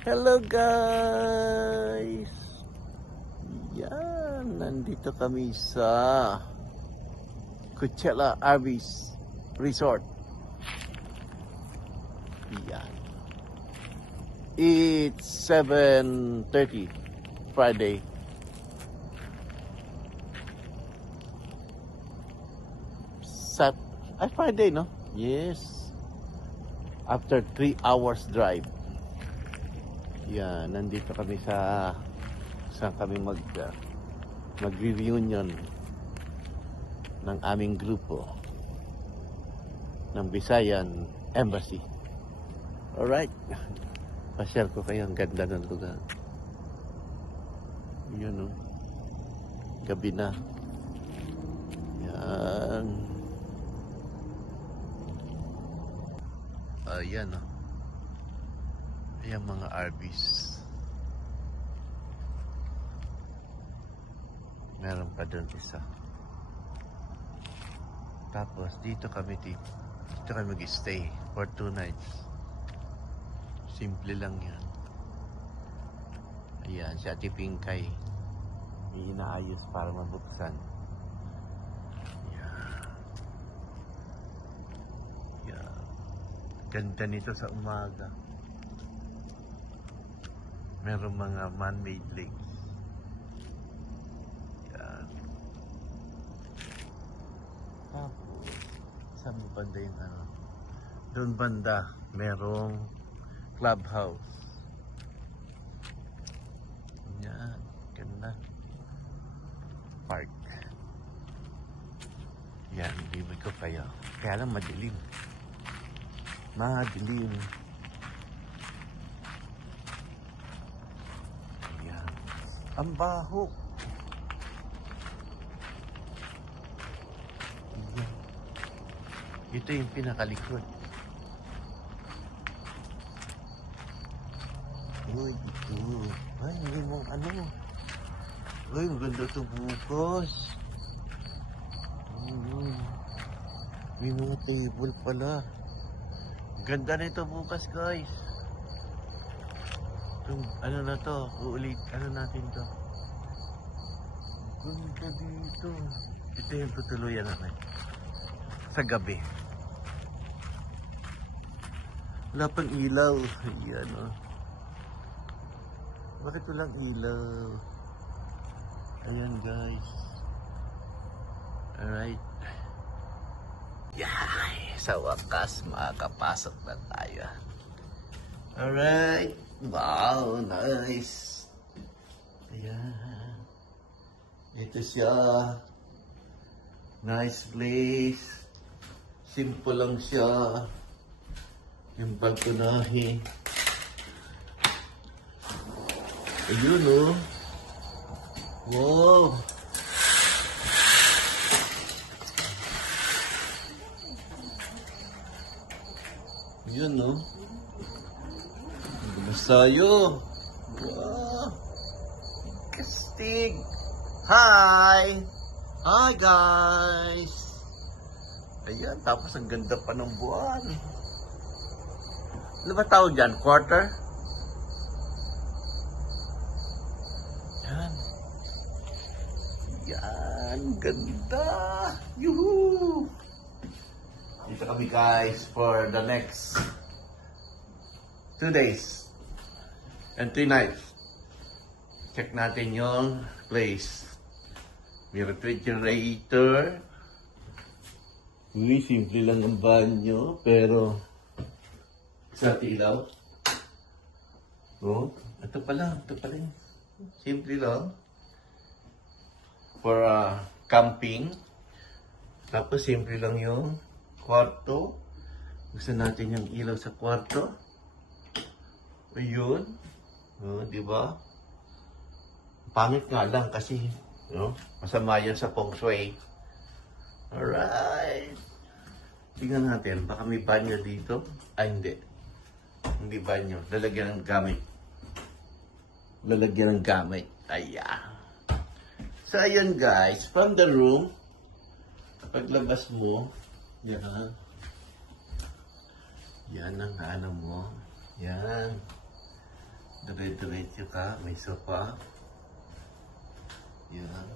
Hello guys! Yan, nandito kami sa Coachella Arby's Resort. Yan. It's 7:30 Friday. Friday, no? Yes. After 3 hours drive. Yan, nandito kami sa saan kami mag-reunion ng aming grupo ng Visayan Embassy. Alright. Pa-share ko kayo, ang ganda ng lugar. Yun, oh. Gabi na. Yan. Ayan, oh. Ayan mga Arby's. Meron pa doon isa. Tapos dito kami mag-stay for 2 nights. Simple lang yan. Ayan, si Ate Pinkay. May inaayos para mabuksan. Yan. Ganda nito sa umaga. Merong mga man-made lakes. Yan. Tapos, saan mo banda yung ano? Doon banda, merong clubhouse. Yan, ganda. Park. Yan, bibig ko kayo. Kaya lang madilim. Madilim. Yan. Ang baho. Yan. Ito yung pinakalikod. Uy, ito. Ay, hindi mo ano. Uy, ang ganda ito bukas. May mga table pala. Ganda na ito bukas, guys. Itong, ano na to? Uulit, ano natin to? Ganda dito. Ito yung tutuluyan natin. Sa gabi. Wala pang ilaw. Ayan, oh. Bakit walang ilaw? Ayan, guys. Alright. Yay! Sa wakas, makakapasok na tayo. Alright. Wow, nice. Ayan. Ito siya. Nice place. Simple lang siya. Yung balkonahe. Ayun, oh. Wow. Ayun, oh. Masayo. Wow. Kastig. Hi. Hi, guys. Ayan, tapos ang ganda pa ng buwan. Ano ba tawag dyan? Quarter? Yan. Yan. Ganda. Yuhuu. Dito kami guys for the next 2 days and 3 nights. Check natin yung place. May refrigerator. Uy, simple lang ang banyo. Pero sa ilaw. Oh, ito pala yun. Simple lang. For camping. Tapos simple lang yung kwarto. Gusto natin yung ilaw sa kwarto. Ayun. Oh, di ba? Pangit nga lang kasi, no? Masama yan sa feng shui. Alright. Tingnan natin. Baka may banyo dito. Ay, hindi. Hindi banyo. Lalagyan ng gamit. Lalagyan ng gamit. Ayan. So, ayan guys. From the room, paglabas mo, yan. Yan ang ano mo. Yan. Dire-diretso ka, may sofa. Yan.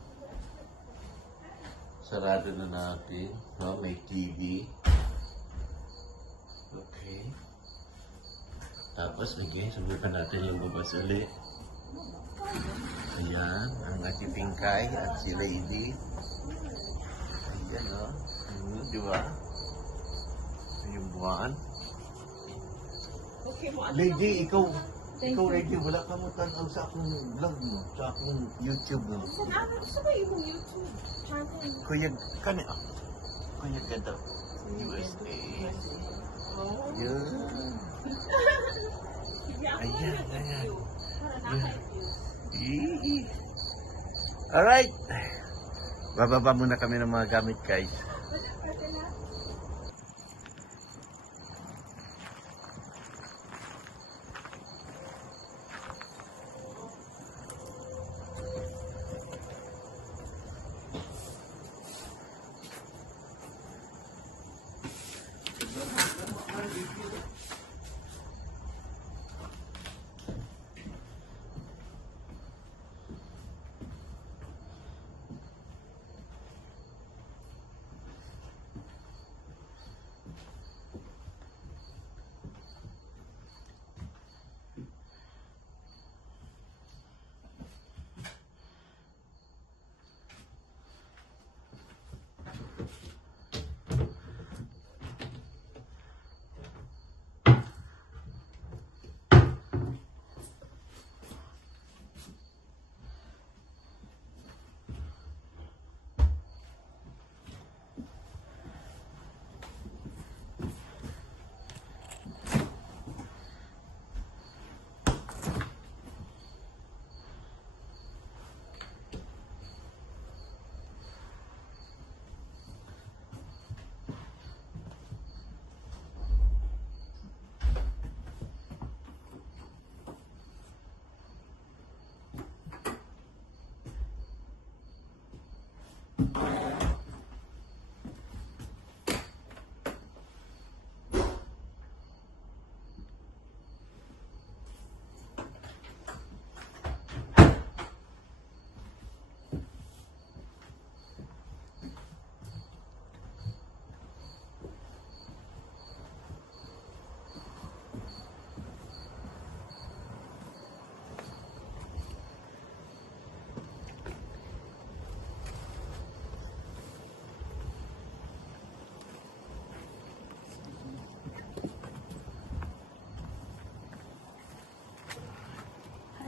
Sarado na natin. No? May TV. Okay. Tapos, again, subukan natin yung babas ulit. Ayan, ang ating Pingkay at si Lady. Ayan, o. Di ba? Yung buwan. Lady, ikaw, Lady, wala ka mo tanaw sa akong vlog mo, sa akong YouTube mo. Gusto ko yung YouTube channel. Kuya, Kuya ganda. USA. Oh. Yun. Ayan, ayan. Alright. Bababa muna kami ng mga gamit, guys.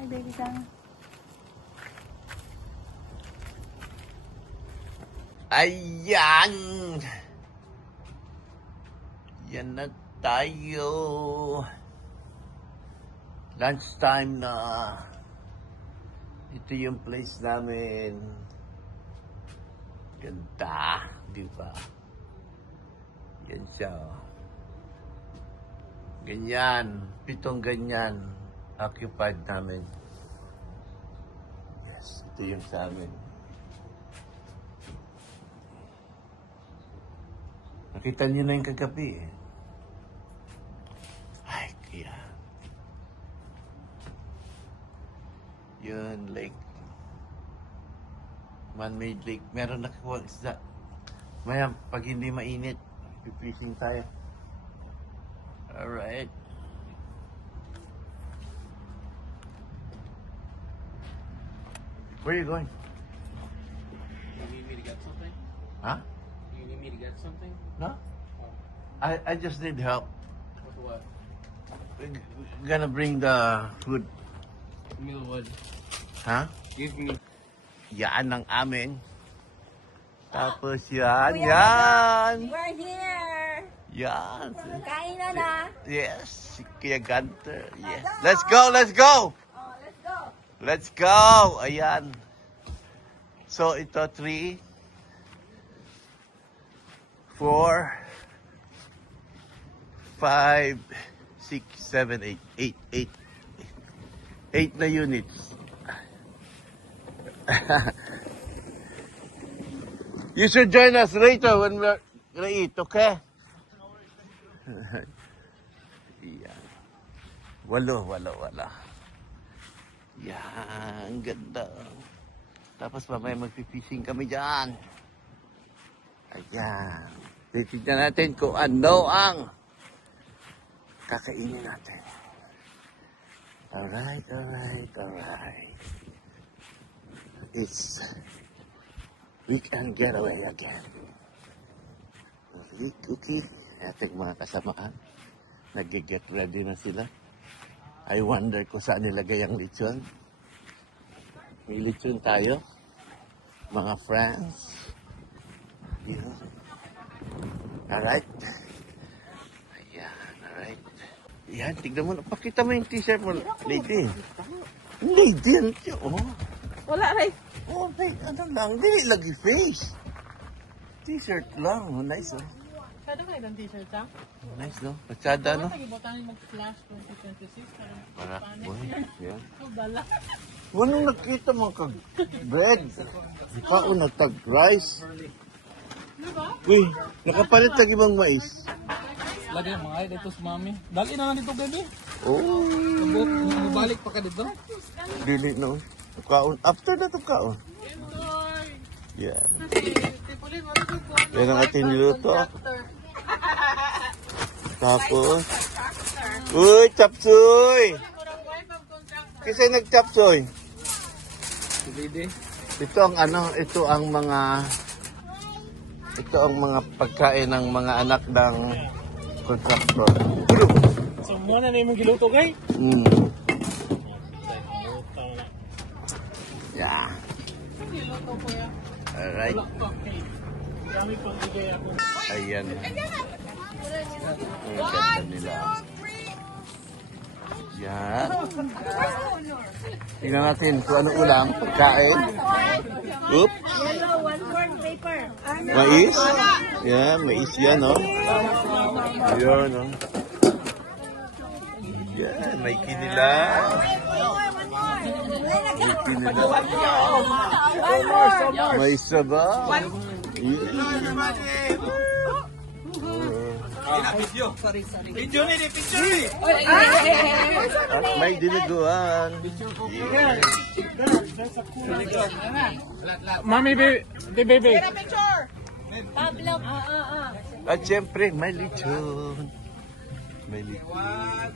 Baby Sang. Ayan! Yan na tayo. Lunchtime na. Ito yung place namin. Ganda, di ba? Yan siya. Ganyan. 7 ganyan. Occupied namin. Yes, ito yung sa amin. Nakita niyo na yung kagabi eh. Ay, kaya. Yun, lake. Man-made lake. Meron nakuha isda. Maya, pag hindi mainit, pipishing tayo. Alright. Where are you going? You need me to get something? Huh? You need me to get something? No? Oh. I just need help. With what? We're gonna bring the food. Give me the wood. Huh? Give me. Yan ang amin. Tapos yan, yan. We're here! Yan. Kain na na! Yes, si Kuya Gunter. Yes. Let's go, let's go! Oh, let's go! Let's go! Ayan. So, ito 3, 4, 5, 6, 7, 8. 8 na units. You should join us later when we're gonna eat, okay? Yeah. Wala. Yan, ganda. Tapos mamaya magpipishing kami dyan. Ayan. Titignan natin kung ano ang kakainin natin. Alright. It's weekend getaway again. Okay. Ating mga kasamaan. Nag-get ready na sila. I wonder kung saan nilagay ang lechon. May lechon tayo. Mga friends. Yeah. Alright. Ayan, alright. Yan, tignan mo. Pakita mo yung t-shirt mo, lady. Lady, ano siya? Oh. Wala, Ray. Oh, wait, ano lang. Dili lagi face. T-shirt lang. Oh, nice, oh. Kada kayo ng t-shirt, ha? Nice, no? Patsada, no? Nag-ibotanin mag-flash 2026. Para, boy. Yan. Bala. Anong nakita mo kag-bread? Ikaw nagtag-rice. Uy, nakapalit tag ibang mais. Lagi yung mga dito sa mami. Dali na lang dito gabi. Oh. Balik pa ka dito. Dili, no? Kaon. After na ito kaon. Yeah. Yan ang ating niluto. Tapos. Uy, chapsuy! Kasi nag-chapsuy. Ito ang mga pagkain ng mga anak ng contractor. So, muna na yung giluto, guys. Yeah. Alright. Dami pang bigay ako. Ayan. Ang ganda nila. Yan. Tingnan natin kung ano ulam, pagkain. Oops. Yellow, 1/4 paper. Mais. Yan, mais yan, no? Ayan, no? Yan, may kinilaw. May kinilaw. May sabaw. At may dinuguan. Mami, baby. Pablo. At syempre, may lechon. May lechon.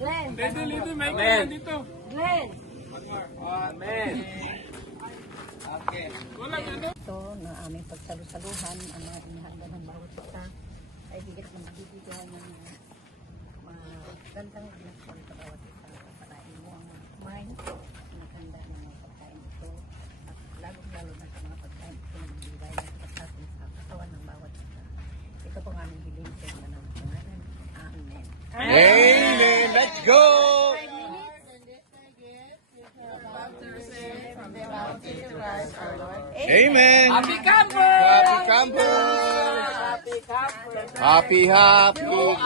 Glenn. Dito, may kaya dito. Glenn. Amen. Ito na aming pagsalusaluhan, ang mga inihanda ng bawat isa ay higit na magbibigyan ng mga gandang ginasal sa bawat isa. Kapalain mo ang mind, naghanda ng mga pagkain ito, at lalong-lalo na sa mga pagkain ito na magbibigay ng pagkasin sa katawan ng bawat isa. Ito po ang aming hiling sa mga ng pangalan. Amen. Amen! Let's go! Amen! Happy camper! Happy campers! Happy campers!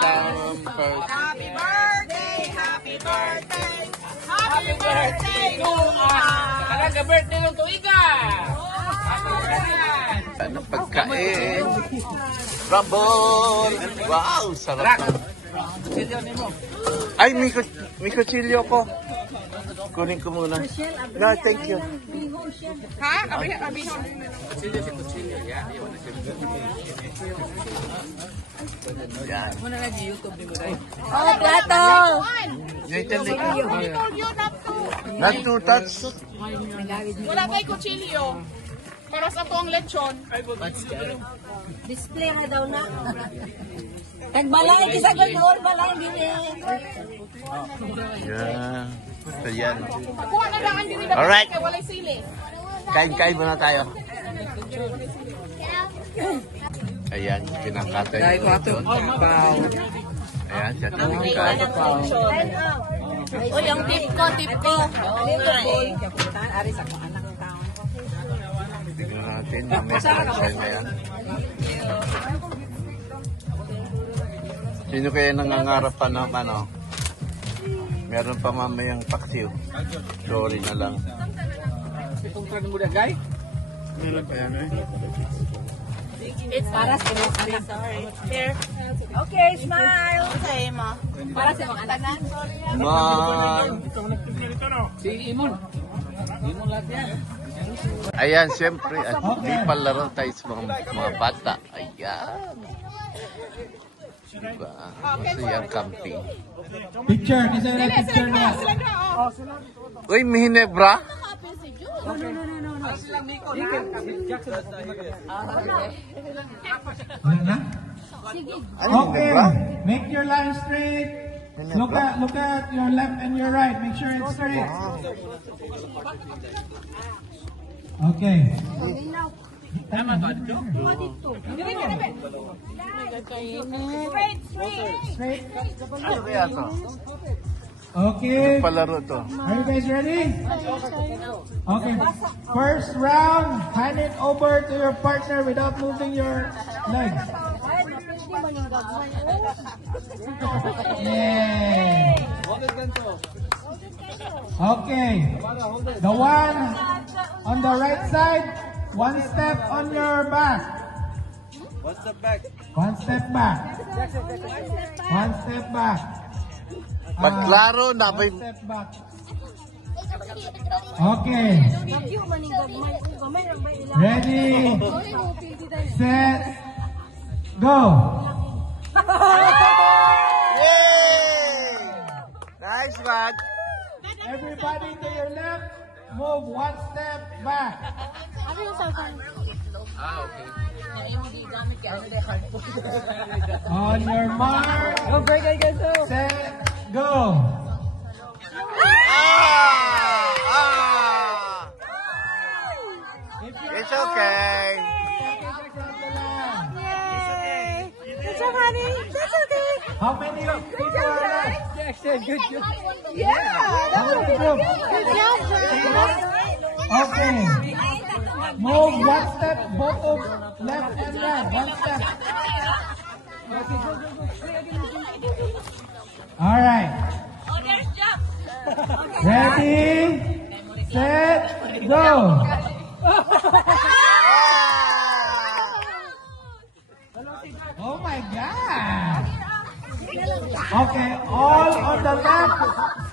Happy birthday! Happy birthday! Happy birthday to us! Talaga birthday ng tuiga! Happy birthday! Ano pagkain? Rabon! Wow! Sarap! Ay, may kutsilyo ko. Kunin ko muna. No, thank you. Ha? Abi. Yan. Oh, plato! Not to touch. Wala tayo kutsilyo. Pero sa to ang lechon. Display na daw na. Nagbalay, isa ganun, balay din eh. Yan. So, yan. Kuha na lang ang dinidabot Alright. kay walay sili. Kain-kain muna tayo. Ayan, kinakatay. Ayan, siya kinakatay. Uy, ang tip ko. Tignan natin, may selection na yan. Sino kaya nangangarap pa ng ano? Meron pa mamayang paksiw. Sorry na lang. Itong trend mo na, guys? Meron pa yan, eh. It's Para sa mga anak. here. Okay, smile. Okay, ma. Para sa mga anak. Si Imon. Imon lahat yan. Ayan, siyempre, at di palaro tayo sa mga bata. Ayan. Diba? Masayang camping. Picture, isa na picture na. Uy, may hinebra? Wala na? Ano Okay, hinebra? make your line straight. Look at your left and your right. Make sure it's straight. Okay. Straight. Ano kaya to? Okay. Palaro to. Are you guys ready? Okay. First round, hand it over to your partner without moving your legs. Yay! Okay. The one on the right side, one step on your back. One step back. One step back. One step back. Pagklaro na may... One step back. Okay. Ready, set, go. Yay! Nice one. Everybody to your left, move one step back. On your mark, set, go. It's okay. How many people are left? Okay. Move one step, both of left and right. One step. All right. Ready, set, go. Oh my God. Okay, all on the left,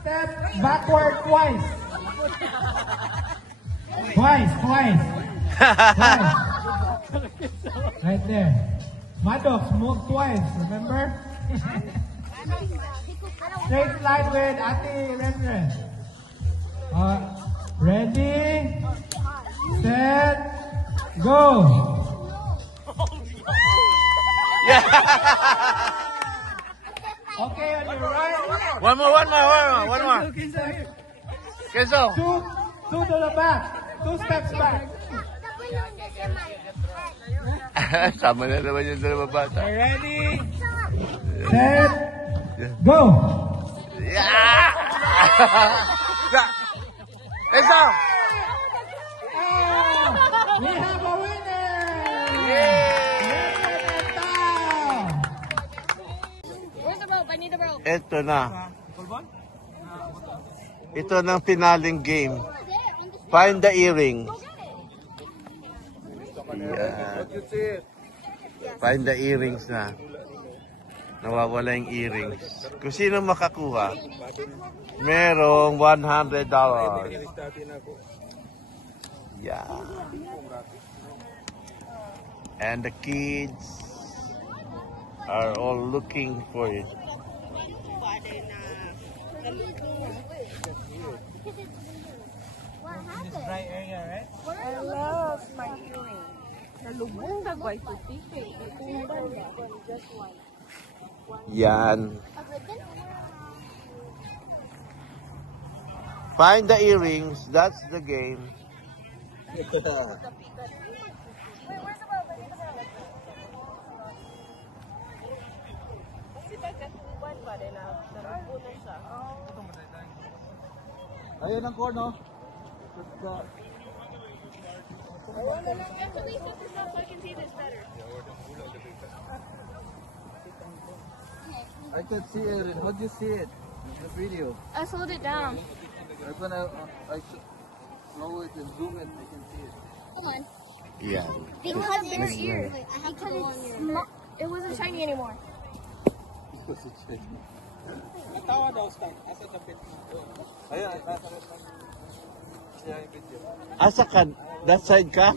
step backward twice. Twice. Right there. Maddox, move twice, remember? Straight line with Ate Renren. Ready, set, go. Okay, on your right. One more. Kenzo. Two to the back. 2 steps back. Sama na naman yung dalawa bata. Ready, set, go. Yeah! Kenzo! We have a winner. Where's the rope? I need the rope. Ito na. Ito ng pinaling game. Find the earrings. Yeah. Find the earrings na. Nawawala yung earrings. Kung sino makakuha, merong $100. Yeah. And the kids are all looking for it. I love my earring. Nalubong na ba ito, Tike? Yan. Find the earrings. That's the game. Ayun ang cord, no? Actually, set this up so I can see this better. I can see it. How do you see it? The video. I slowed it down. I'm gonna slow it and zoom it. I can see it. Come on. Yeah. Because it's ear. It wasn't shiny anymore. Asa ka? That side ka?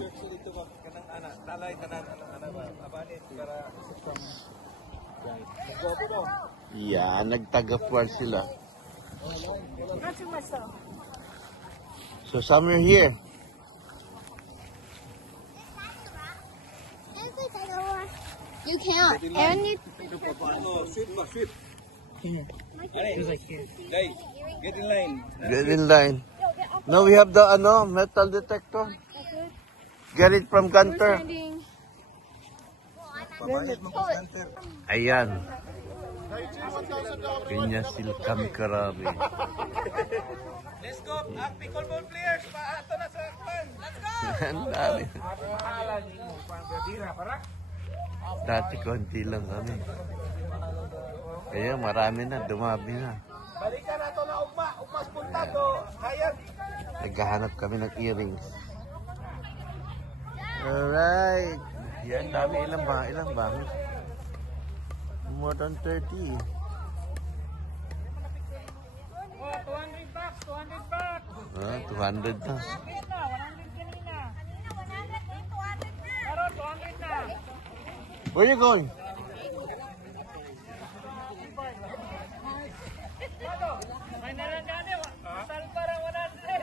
Yeah, nagtagapuan sila. Not too much though. So somewhere here. You can't. And you. Get in line. Get in line. No, we have the metal detector. Get it from Gunter. Ayan. Kanya kami karami. Let's go. Pickleball players. Paato na sa pan. Let's go. Ang dami. Dati konti lang kami. Kaya marami na, dumami na. Balikan na ito na ugma. Ugmas punta to. Hayat. Naghahanap kami ng earrings. Alright. Yan, dami. Ilang ba? More than 30. Oh, 200 bucks, 200 bucks. 200 na. 100 kanina. Pero 200 na. Where you going? May narangani. Sal para 100.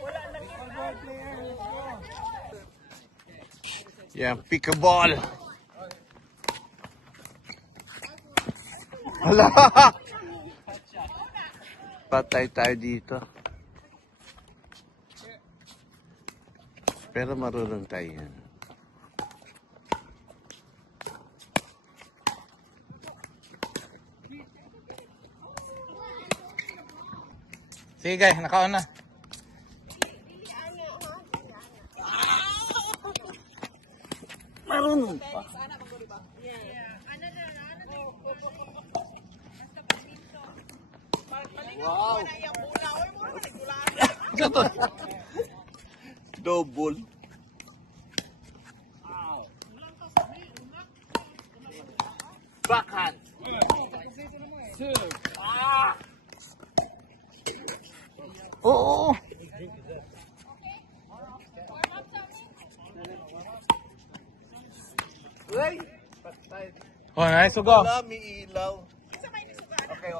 Wala na Yeah, pick a ball. Hala! Patay tayo dito. Pero marunong tayo yan. Sige guys, nakaon na. Marunong pa. Wow! Double. Backhand. Oo. Uy! Oh, nice to go. Wala, may ilaw. Okay.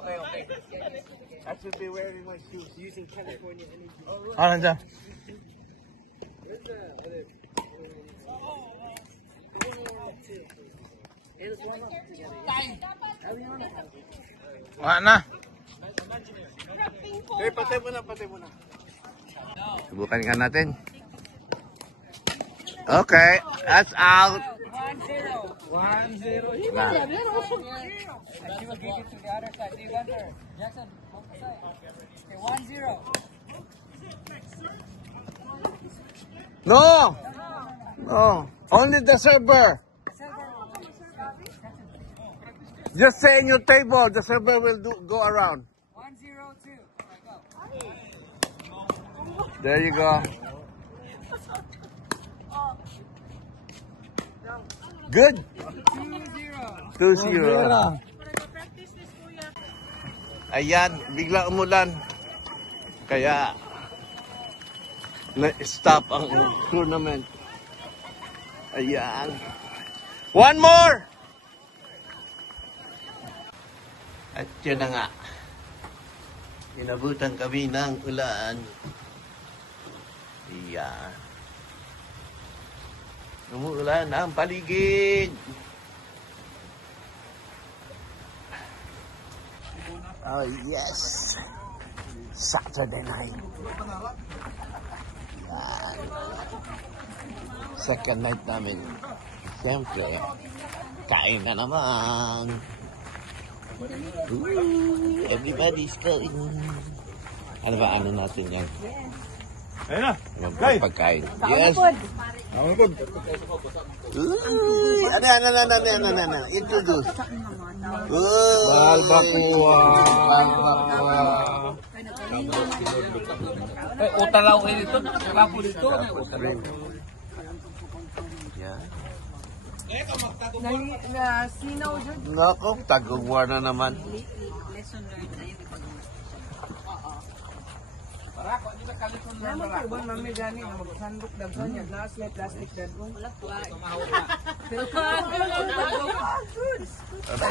I should be wearing my shoes using California energy. Oh, nandiyan. Wala na. Eh, patay mo na. Subukan nga natin. Okay, that's out. 1-0. Na. She will give it to the other side. See, Gunter. Jackson, both side. Okay, 1-0. No! Only the server. Just say in your table, the server will go around. 1-0-2. Go. There you go. Good. 2-0. Ayan, bigla umulan. Kaya na-stop ang tournament. Ayan. One more! At yun na nga. Inabutan kami ng ulan. Ayan. Umuulan ang paligid. Oh, yes. Saturday night. Yan. Second night namin. Siyempre, kain na naman. Ooh, everybody's going. Ano ba, ano natin yan? Ayun na. Pagkain. Yes. Uy, ano. Introduce. Balbacoa. Balbacoa. Utalaw dito. Kapo dito. Sinaw dyan. Nako, tag-war na naman. Lesson learned tayo. Naman kayo ba mami gani na mag-sandok daghan niya. Glass may plastic daghan.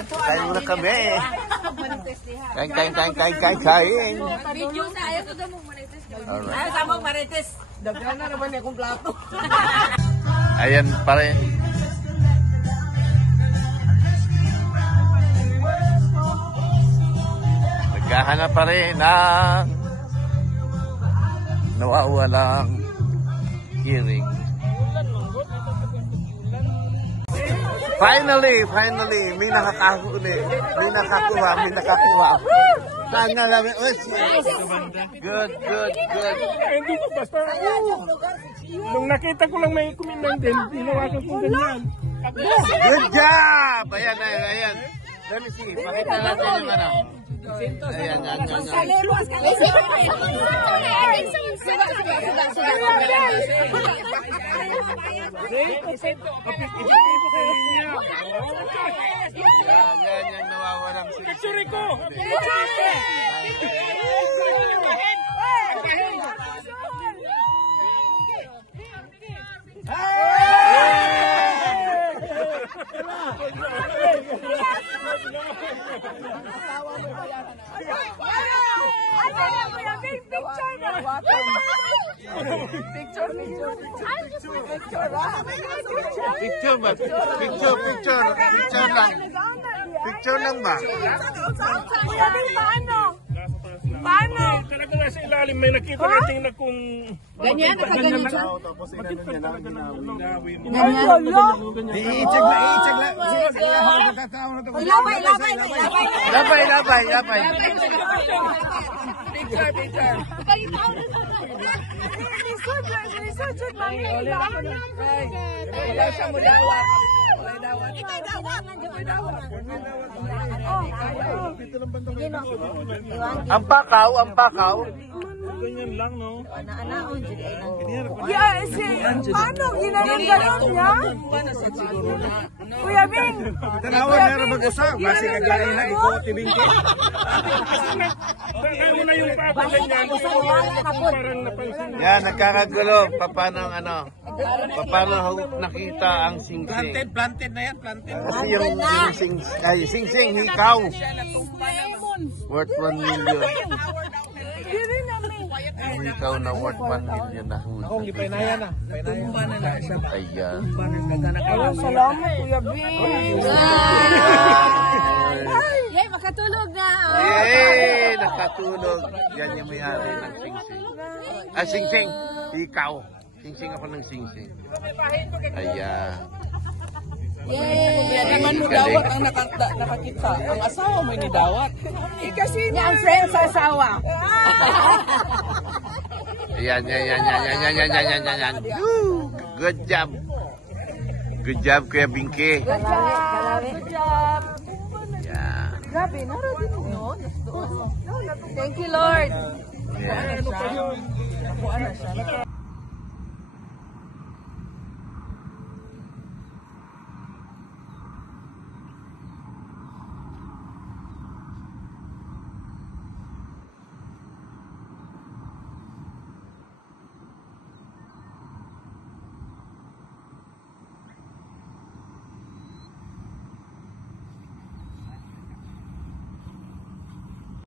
Kain muna kami. Kain. Video na ayaw ko daw mo marites. Alright. Ayaw sa mong marites. Daghan na naman niya kung plato. Ayan pa rin. Naghahanap pa rin ng nawawalang hearing. Finally, may nakakuha. Sana lang. Good. Hindi ko basta. Nung nakita ko lang may kuminan din, tinawagan ko ganyan. Good job! Ayan. Let me see. Pakita natin yung ano. Ayan. Yan yung nawawalang sila. Picture ko! Picture lang ba? Paano? Talaga nga sa ilalim may nakita natin na kung... Ganyan, nakaganyan siya. Matipad talaga ng nawi mo. I-check lang. Labay. Picture. Wala siya mo dawat. Ang pakaw. Ganyan lang, no? Paano ginanong gano'n niya? Kuya Bing! Tanawan na rin mag-usap. Basi kagaling na ikaw tibingki. Ano na yung papa ganyan? Parang napansin. Yan, nagkakagulo. Paano nakita ang sing-sing? Planted na yan. Kasi yung sing-sing, hikaw. Worth 1 million. Hikaw na worth 1 million na huli. Akong gipaynayan na. Ayan. Salamat, Kuya Bing! Yay, makatulog na! Yay! Nakatulog. Yan yung may-ari ng sing-sing. Sing-sing. Hikaw. Sing-sing ako ng sing-sing. Ayan. Yan naman mo dawat ang nakakita. Ang asawa mo ni dawat. Kasi niya ang friend sa asawa. Ayan. Woo! Good job. Good job, Kuya Binky. Good job. Yeah. Grabe, narating mo. Thank you, Lord. Yeah.